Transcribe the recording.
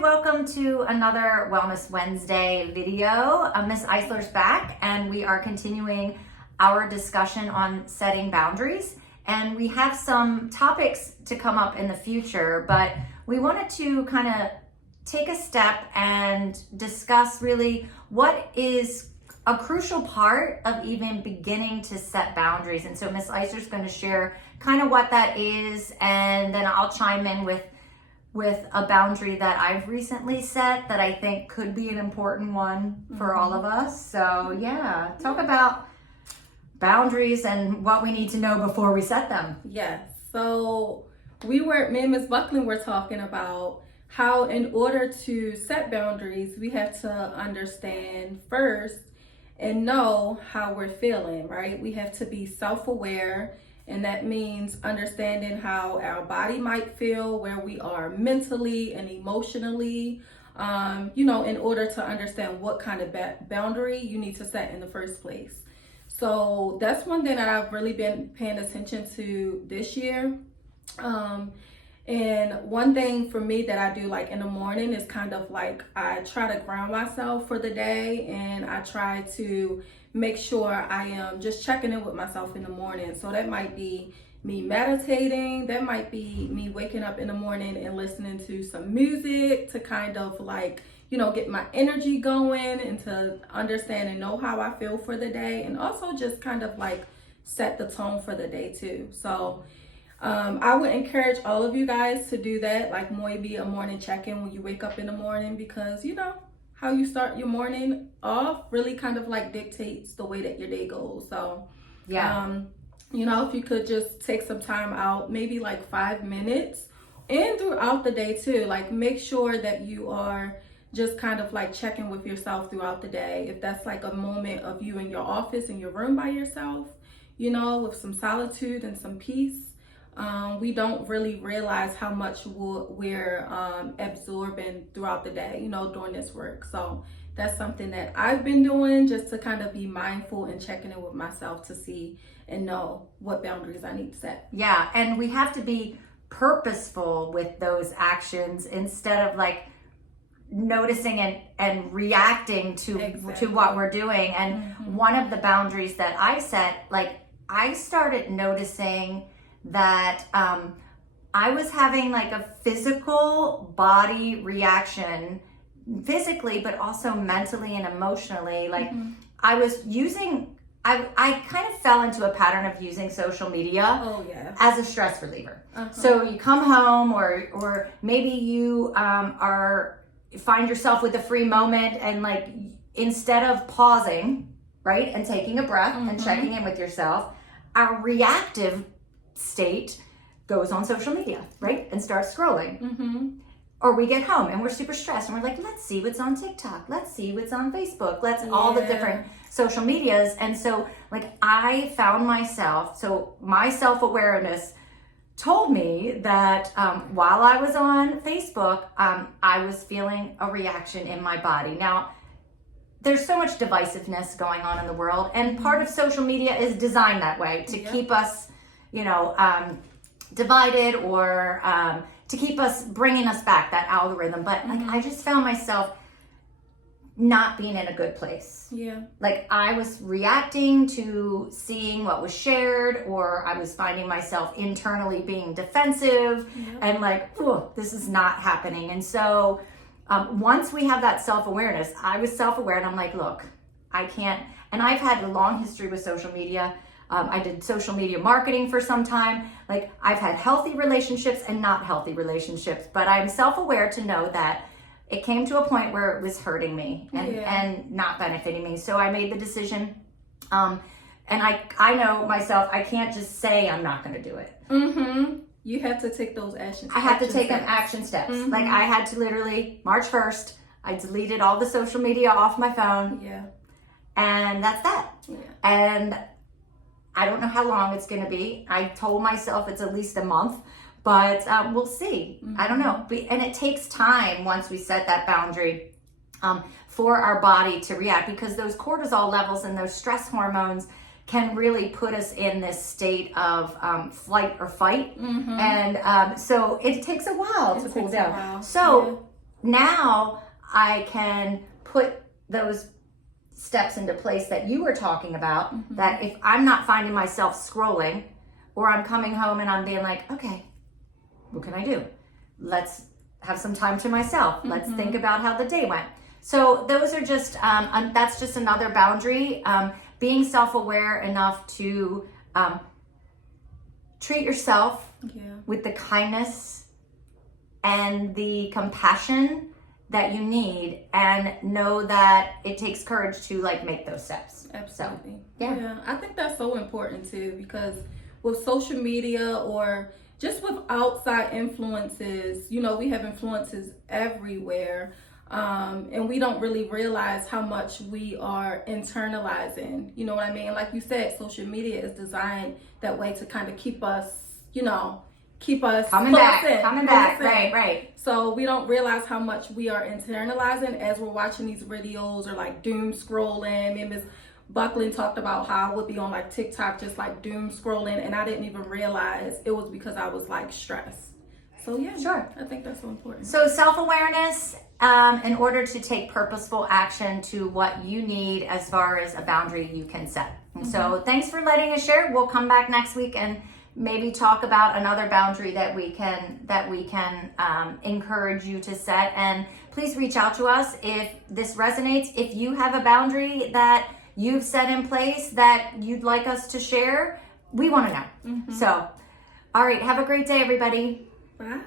Welcome to another Wellness Wednesday video. Miss Eisler's back and we are continuing our discussion on setting boundaries. And we have some topics to come up in the future, but we wanted to kind of take a step and discuss really what is a crucial part of even beginning to set boundaries. And so Miss Eisler's going to share kind of what that is, and then I'll chime in with a boundary that I've recently set that I think could be an important one for all of us. So yeah, talk about boundaries and what we need to know before we set them. Yes. So me and Ms. Bucklin were talking about how in order to set boundaries, we have to understand first and know how we're feeling, right? We have to be self-aware. And that means understanding how our body might feel, where we are mentally and emotionally, in order to understand what kind of boundary you need to set in the first place. So that's one thing that I've really been paying attention to this year. And one thing for me that I do like in the morning is kind of like I try to ground myself for the day, and I try to make sure I am just checking in with myself in the morning. So that might be me meditating, that might be me waking up in the morning and listening to some music to kind of like, get my energy going and to understand and know how I feel for the day, and also just kind of like set the tone for the day too. So I would encourage all of you guys to do that, like maybe a morning check-in when you wake up in the morning, because how you start your morning off really kind of like dictates the way that your day goes. So yeah, if you could just take some time out, maybe like 5 minutes, and throughout the day too, like make sure that you are just kind of like checking with yourself throughout the day. If that's like a moment of you in your office, in your room by yourself, with some solitude and some peace. We don't really realize how much we're absorbing throughout the day, doing this work. So that's something that I've been doing, just to kind of be mindful and checking in with myself to see and know what boundaries I need to set. Yeah, and we have to be purposeful with those actions instead of like noticing and reacting to what we're doing. And one of the boundaries that I set, like I started noticing that I was having like a physical body reaction, physically, but also mentally and emotionally. Like I kind of fell into a pattern of using social media as a stress reliever. So you come home or maybe you find yourself with a free moment, and like instead of pausing, right, and taking a breath and checking in with yourself, our reactive state goes on social media, right, and starts scrolling. Or we get home and we're super stressed and we're like, let's see what's on TikTok, let's see what's on Facebook, all the different social medias. And so like I found myself, so my self-awareness told me that while I was on Facebook, I was feeling a reaction in my body. Now there's so much divisiveness going on in the world, and part of social media is designed that way to keep us divided, or to keep us, bringing us back, that algorithm. But like I just found myself not being in a good place. Yeah. Like I was reacting to seeing what was shared, or I was finding myself internally being defensive and like, oh, this is not happening. And so once we have that self-awareness, I was self-aware, and I'm like, look, I can't, and I've had a long history with social media. I did social media marketing for some time. Like I've had healthy relationships and not healthy relationships, but I'm self-aware to know that it came to a point where it was hurting me and not benefiting me. So I made the decision, and I know myself, I can't just say I'm not going to do it. You have to take those actions. I have to take an action steps. Like I had to literally, March 1st, I deleted all the social media off my phone. Yeah. And that's that. Yeah. And I don't know how long it's going to be. I told myself it's at least a month, but we'll see. I don't know. And it takes time once we set that boundary for our body to react, because those cortisol levels and those stress hormones can really put us in this state of flight or fight. And so it takes a while to cool down. So now I can put those steps into place that you were talking about, that if I'm not finding myself scrolling, or I'm coming home and I'm being like, okay, what can I do? Let's have some time to myself. Let's think about how the day went. So those are just, that's just another boundary. Being self-aware enough to treat yourself with the kindness and the compassion that you need, and know that it takes courage to like make those steps. Absolutely. So, yeah, I think that's so important too, because with social media or just with outside influences, you know, we have influences everywhere, and we don't really realize how much we are internalizing. You know what I mean? Like you said, social media is designed that way to kind of keep us, you know, coming back, right. So we don't realize how much we are internalizing as we're watching these videos, or like doom scrolling. Me and Ms. Bucklin talked about how I would be on like TikTok just like doom scrolling, and I didn't even realize it was because I was like stressed. So yeah, sure. I think that's so important. So self-awareness, in order to take purposeful action to what you need as far as a boundary you can set. And so thanks for letting us share. We'll come back next week and maybe talk about another boundary that we can encourage you to set. And please reach out to us if this resonates. If you have a boundary that you've set in place that you'd like us to share, we want to know. So, all right, have a great day, everybody. Bye.